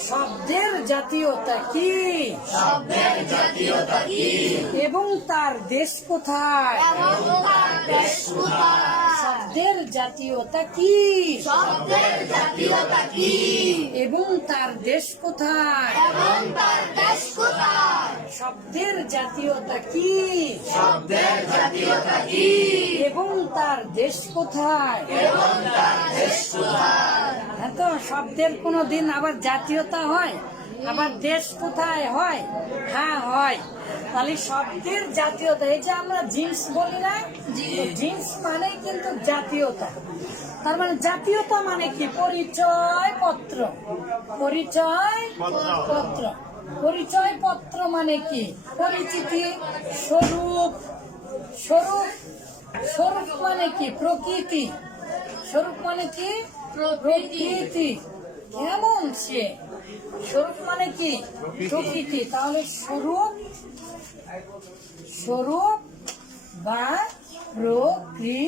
শব্দের জাতীয়তা কি? শব্দের জাতীয়তা কি? এবং তার দেশ কোথায়? এবং তার দেশ কোথায়? শব্দের জাতীয়তা কি? শব্দের জাতীয়তা কি? এবং তার দেশ কোথায়? এবং তার দেশ কোথায়? শব্দের জাতীয়তা কি? শব্দের জাতীয়তা কি? এবং তার দেশ কোথায়? এবং তার দেশ কোথায়? হ্যাঁ তো শব্দের কোনো দিন আবার জাতীয়তা হয়? আবার দেশ কোথায় হয়? হ্যাঁ হয়। তাহলে শব্দের জাতীয়তা এই যে আমরা জিন্স বলি না? জিন্স মানে কিন্তু জাতীয়তা। তার মানে জাতীয়তা মানে কি? পরিচয় পত্র। পরিচয় পত্র। পরিচয় পত্র মানে কি? পরিচিতি স্বরূপ। স্বরূপ স্বরূপ মানে কি? প্রকৃতি। স্বরূপ মানে কি? প্রকৃতি। কেমন সে স্বরূপ মানে কি? প্রকৃতি। তাহলে স্বরূপ স্বরূপ বা প্রকৃতি।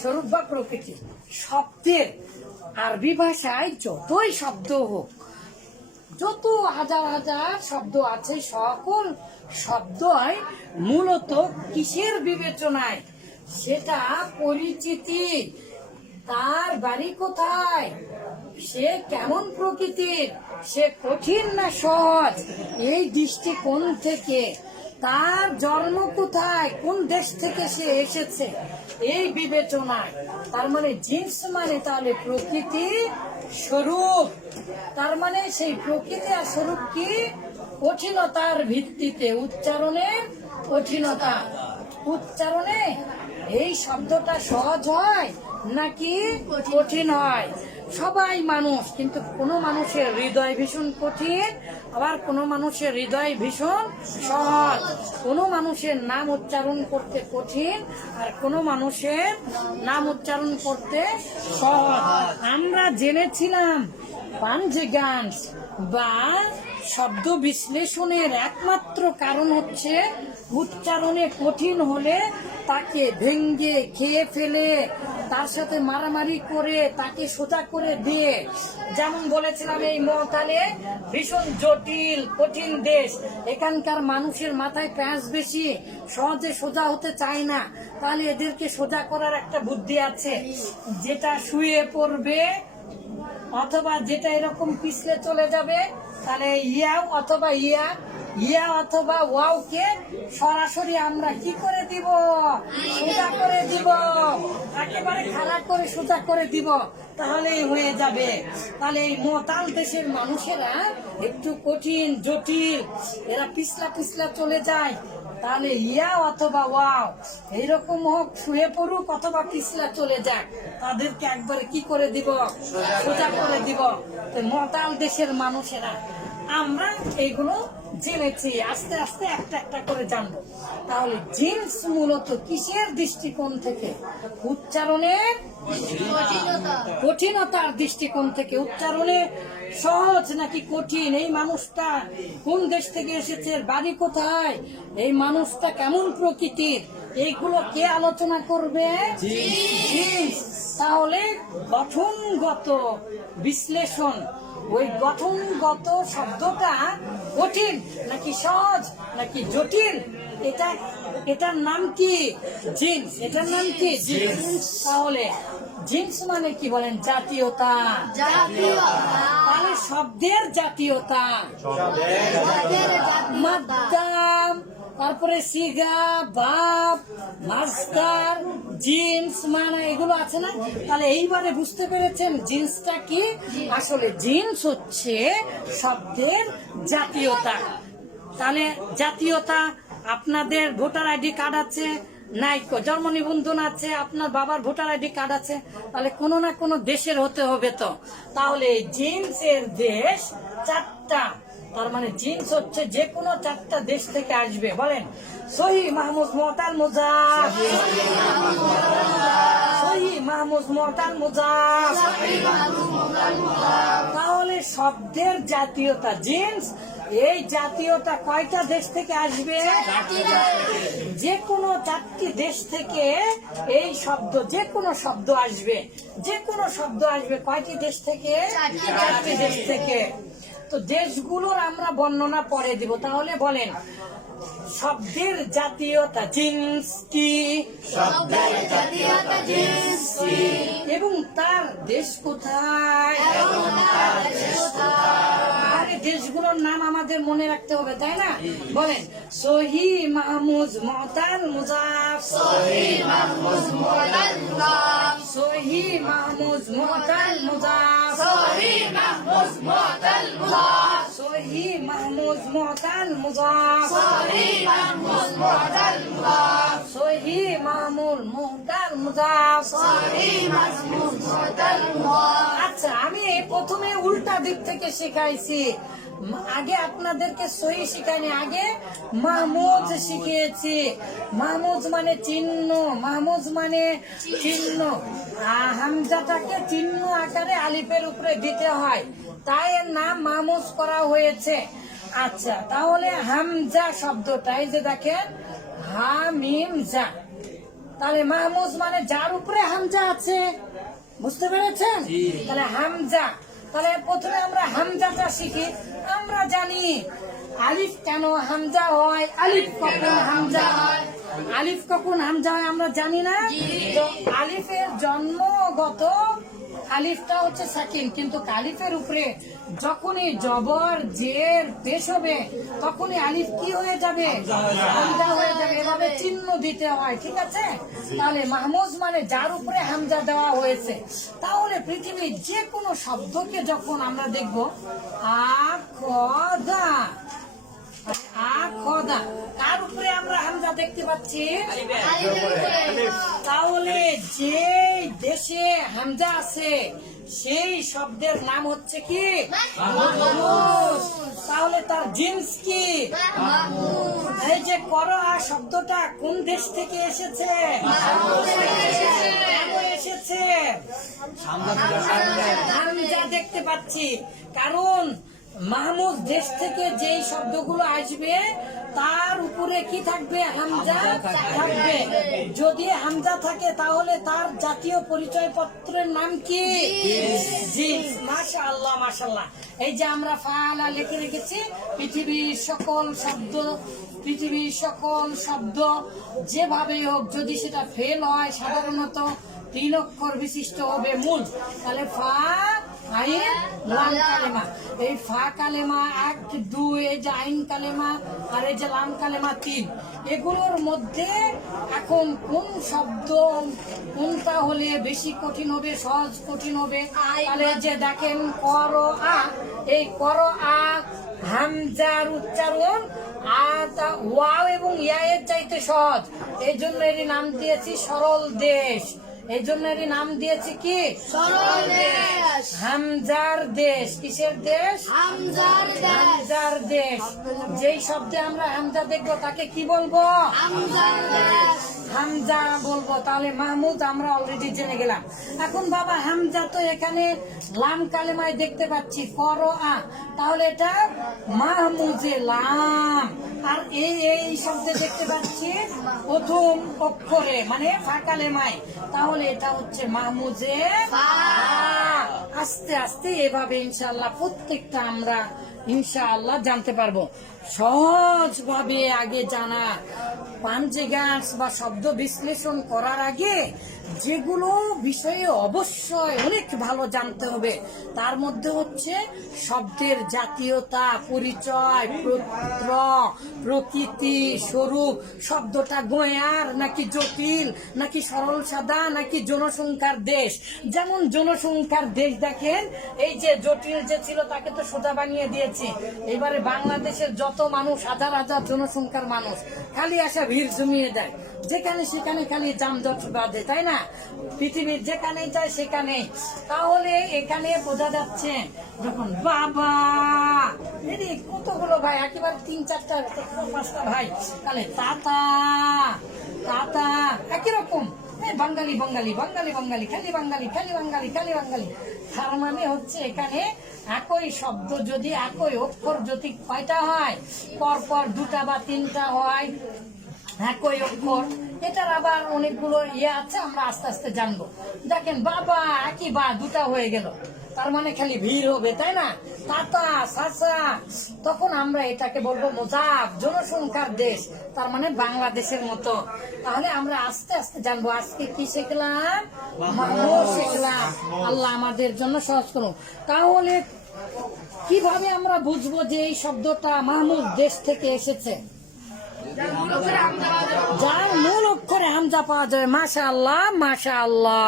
স্বরূপ বা প্রকৃতি। শব্দের আরবি ভাষায় যতই শব্দ হোক, যত হাজার হাজার শব্দ আছে, সকল শব্দই মূলত কিসের বিবেচনায়? সেটা পরিচিতি। তার বাড়ি কোথায়? সে কেমন প্রকৃতির? সে কঠিন না সহজ? এই দৃষ্টিকোণ থেকে? তার জন্ম কোথায়? কোন দেশ থেকে সে এসেছে? এই বিবেচনায়। তার মানে জিন্স মানে তাহলে প্রকৃতি স্বরূপ। তার মানে সেই প্রকৃতি আর স্বরূপ কি? কঠিনতার ভিত্তিতে উচ্চারণে কঠিনতা। উচ্চারণে এই শব্দটা সহজ হয়? নাকি কঠিন হয়? সবাই মানুষ, কিন্তু কোনো মানুষের হৃদয় ভীষণ কঠিন, আবার কোনো মানুষের হৃদয় ভীষণ সহজ। কোনো মানুষের নাম উচ্চারণ করতে কঠিন, আর কোনো মানুষের নাম উচ্চারণ করতে সহজ। আমরা জেনেছিলাম পাঞ্জগান্স বা শব্দ বিশ্লেষণের একমাত্র কারণ হচ্ছে উচ্চারণে কঠিন হলে তাকে ভেঙ্গে খেয়ে ফেলে তার সাথে মারামারি করে, তাকে সোজা করে দিয়ে, যেমন বলেছিলাম এই মহতালে, ভীষণ জটিল, কঠিন দেশ। এখানকার মানুষের মাথায় প্যাঁচ বেশি, সহজে সোজা হতে চায় না। তাহলে এদেরকে সোজা করার একটা বুদ্ধি আছে। যেটা শুয়ে পড়বে, অথবা যেটা এরকম পিছলে চলে যাবে, তাহলে ইয়া, অথবা ইয়া ইয়া অথবা ওয়াওকে সরাসরি আমরা কি করে দিব? সোজা করে দিব। একেবারে খারাপ করে সোজা করে দিব। তাহলেই হয়ে যাবে। তাহলে এই মোতাল দেশের মানুষেরা একটু কঠিন, জটিল, এরা পিছলা পিছলা চলে যায়। তাহলে ইয়া অথবা ওয়াও, এইরকম হোক, শুয়ে পড়ুক অথবা পিছলা চলে যাক, তাদেরকে একবারে কি করে দিব? সোজা করে দিব। মতাল দেশের মানুষেরা আমরা এইগুলো জেনেছি আস্তে আস্তে একটা একটা করে জানব। তাহলে জিন্স মূলত কিসের দৃষ্টিকোণ থেকে? উচ্চারণের কঠিনতার দৃষ্টিকোণ থেকে। উচ্চারণে সহজ নাকি কঠিন? এই মানুষটা কোন দেশ থেকে এসেছে? বাড়ি কোথায়? এই মানুষটা কেমন প্রকৃতির? এইগুলো কে আলোচনা করবে? জিন্স। তাহলে গঠনগত বিশ্লেষণ ওই গঠনগত শব্দটা কঠিন নাকি সহজ নাকি জটিল? এটা এটার নাম কি? জিন্স। এটার নাম কি? জিন্স। তাহলে জিন্স মানে কি বলেন? জাতীয়তা। তাহলে শব্দের জাতীয়তা। শব্দের জাতীয়তা। মাদ্দাম তারপরে সিগা, বাপ, মাস্টার, জিন্স মানে এগুলো আছে না? তাহলে এইবারে বুঝতে পেরেছেন জিন্সটা কি? আসলে জিন্স হচ্ছে শব্দের জাতীয়তা। তাহলে জাতীয়তা, আপনাদের ভোটার আইডি কার্ড আছে, নাইকো, জন্ম নিবন্ধন আছে, আপনার বাবার ভোটার আইডি কার্ড আছে, তাহলে কোনো না কোনো দেশের হতে হবে তো। তাহলে জিন্সের দেশ চারটা তার মানে জিন্স হচ্ছে যে কোনো চারটা দেশ থেকে আসবে বলেন। সহি মাহমুদ মোহতাল মুজাফ। সহি মাহমুদ মোহতাল মুজাফ। তাহলে শব্দের জাতীয়তা জিন্স এই জাতীয়তা কয়টা দেশ থেকে আসবে? যে কোনো চারটি দেশ থেকে এই শব্দ যে কোনো শব্দ আসবে। যে কোনো শব্দ আসবে কয়টি দেশ থেকে? চারটি দেশ। থেকে। তো দেশগুলোর আমরা বর্ণনা পরে দিব তাহলে বলেন শব্দের জাতীয়তা জিন্স কি শব্দের জাতীয়তা জিনিস কি? এবং তার দেশ কোথায়? আর দেশগুলোর নাম আমাদের মনে রাখতে হবে তাই না বলেন সহি মাহমুদ মহতাল মুজাফ সহি মাহমুদ। সহি মাহমুদ মহতাল মুজাফ সহি মাহমুদ মোদাল মুদাফ। সহি মাহমুদ মহতাল মুজাফ সহি মাহমুদ মোদাল মুদাফ। সহি মাহমুদ মহতাল মুজাফ সহি মাহমুদ মোদাল মুদাফ। আচ্ছা আমি প্রথমে উল্টা দিক থেকে শিখাইছি আগে আপনাদেরকে সই শিখাইনি আগে মাহমুদ শিখিয়েছি। মাহমুদ মানে চিহ্ন মাহমুদ মানে চিহ্ন। হামজাটাকে চিহ্ন আকারে আলিফের উপরে দিতে হয়। তাই এর নাম মাহমুদ করা হয়েছে। আচ্ছা তাহলে হামজা শব্দটা এই যে দেখেন হামিম জা। তাহলে মাহমুজ মানে যার উপরে হামজা আছে? বুঝতে পেরেছেন? তাহলে হামজা। তাহলে প্রথমে আমরা হামজাটা শিখি। আমরা জানি আলিফ কেন হামজা হয় আলিফ কখন হামজা হয়। আলিফ কখন হামজা হয় আমরা জানি না। তো আলিফের জন্মগত আলিফটা হচ্ছে সাকিন কিন্তু আলিফের উপরে যখনই জবর জের পেশ হবে তখনই আলিফ কি হয়ে যাবে? হামজা হয়ে যাবে। এভাবে চিহ্ন দিতে হয় ঠিক আছে? তাহলে মাহমুজ মানে যার উপরে হামজা দেওয়া হয়েছে। তাহলে পৃথিবীর যে কোনো শব্দকে যখন আমরা দেখব আ খ দা। আ খ দা। কার উপরে দেখতে পাচ্ছি। তাহলে যে দেশে হামজা আছে সেই শব্দের নাম হচ্ছে কি? তাহলে তার জিন্স কি? এই যে করো শব্দটা কোন দেশ থেকে এসেছে? এসেছে। হামজা দেখতে পাচ্ছি। কারণ মাহমুদ দেশ থেকে যেই শব্দগুলো আসবে তার উপরে কি থাকবে? হামজা থাকবে। যদি হামজা থাকে তাহলে তার জাতীয় পরিচয় পত্রের নাম কি? জিন্স। মাশা আল্লাহ মাশাল্লাহ এই যে আমরা ফালা লিখে রেখেছি পৃথিবীর সকল শব্দ পৃথিবীর সকল শব্দ যেভাবে হোক যদি সেটা ফেল হয় সাধারণত তিন অক্ষর বিশিষ্ট হবে মূল তাহলে ফা আইন লাম কালেমা এই ফা কালেমা এক দুই এই যে আইন কালেমা আর এই যে লাম কালেমা তিন। এগুলোর মধ্যে এখন কোন শব্দ কোনটা হলে বেশি কঠিন হবে সহজ কঠিন হবে? তাহলে যে দেখেন কর আ এই কর আ হামজার উচ্চারণ আ তা ওয়াও এবং ইয়ায়ের চাইতে সহজ। এই জন্য এর নাম দিয়েছি সরল দেশ। এই জন্য এর নাম দিয়েছি কি? হামজার দেশ। কিসের দেশ? হামজার দেশ। যেই শব্দে আমরা হামজা দেখব তাকে কি বলব? হামজা বলব। তাহলে মাহমুদ আমরা অলরেডি জেনে গেলাম। এখন বাবা হামজা তো এখানে লাম কালেমায় দেখতে পাচ্ছি কর আ তাহলে এটা মাহমুজে লাম। আর এই এই শব্দে দেখতে পাচ্ছি প্রথম অক্ষরে মানে ফাঁকালেমায় তাহলে এটা হচ্ছে মাহমুজে। আস্তে আস্তে এভাবে ইনশাল্লাহ প্রত্যেকটা আমরা ইনশাআল্লাহ জানতে পারব। সহজভাবে আগে জানা পাঞ্জেগাস বা শব্দ বিশ্লেষণ করার আগে যেগুলো বিষয়ে অবশ্যই অনেক ভালো জানতে হবে। তার মধ্যে হচ্ছে শব্দের জাতীয়তা, পরিচয় প্রকৃতি, স্বরূপ, শব্দটা গোয়ার নাকি জটিল, নাকি সরল সাদা, নাকি জনসংখ্যার দেশ। যেমন জনসংখ্যার দেশ দেখেন, এই যে জটিল যে ছিল তাকে তো সোজা বানিয়ে দিয়েছে। এবারে বাংলাদেশের যত মানুষ, হাজার হাজার জনসংখ্যার মানুষ খালি আসা ভিড় জমিয়ে দেয়। যেখানে সেখানে খালি যানজট বাঁধে, তাই না? পৃথিবীর যেখানে যায় সেখানে তাহলে এখানে বোঝা যাচ্ছে যখন বাবা এরে কতগুলো ভাই, একেবারে তিন চারটা পাঁচটা ভাই, তাহলে তাতা তাতা, একই রকম। বাঙালি বাঙালি বাঙালি বাঙালি, খালি বাঙালি খালি বাঙালি খালি বাঙালি। তার মানে হচ্ছে এখানে একই শব্দ যদি একই অক্ষর যদি কয়টা হয়? পর পর দুটা বা তিনটা হয়, একই অক্ষর। এটার আবার অনেকগুলো ইয়ে আছে, আমরা আস্তে আস্তে জানব। দেখেন, বাবা, একই বা, দুটা হয়ে গেল। তার মানে খালি ভিড় হবে, তাই না? তাতা সাসা। তখন আমরা এটাকে বলব মোজাব জনসংখ্যার দেশ, তার মানে বাংলাদেশের মতো। তাহলে আমরা আস্তে আস্তে জানব, আজকে কি শিখলাম? শিখলাম। আল্লাহ আমাদের জন্য সহজ করুন তাহলে কীভাবে আমরা বুঝব যে এই শব্দটা মাহমুদ দেশ থেকে এসেছে? যার মূল অক্ষরে হামজা পাওয়া যায় মাশা আল্লাহ মাশা আল্লাহ